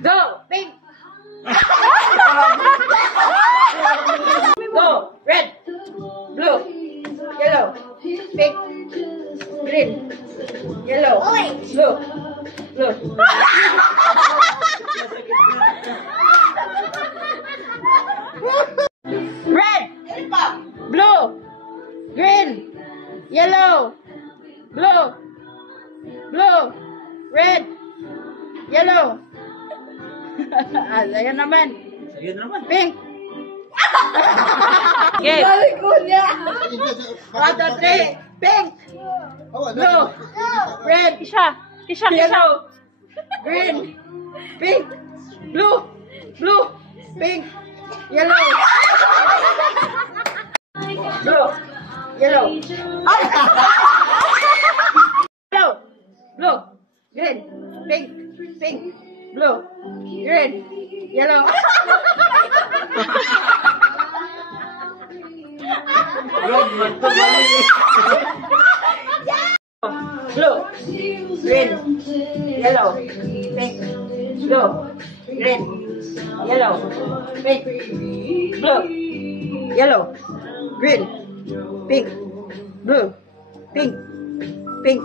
Go! Pink! Go! Red! Blue! Yellow! Pink! Green! Yellow! Blue! Blue! Red! Blue! Green! Yellow! Blue! Blue! Red! Yellow! Ayan naman. Ayun naman. Pink! Okay. Balik ko niya. 1, 2, 3. Pink! Blue! Red! Yellow! Green! Pink! Blue! Blue! Pink! Yellow! Blue! Yellow! Yellow! Blue! Green! Pink! Pink! Blue! Green! Yellow! Blue! Green! Yellow! Pink! Blue! Green! Yellow! Pink! Blue! Yellow! Green! Pink! Blue! Pink! Pink!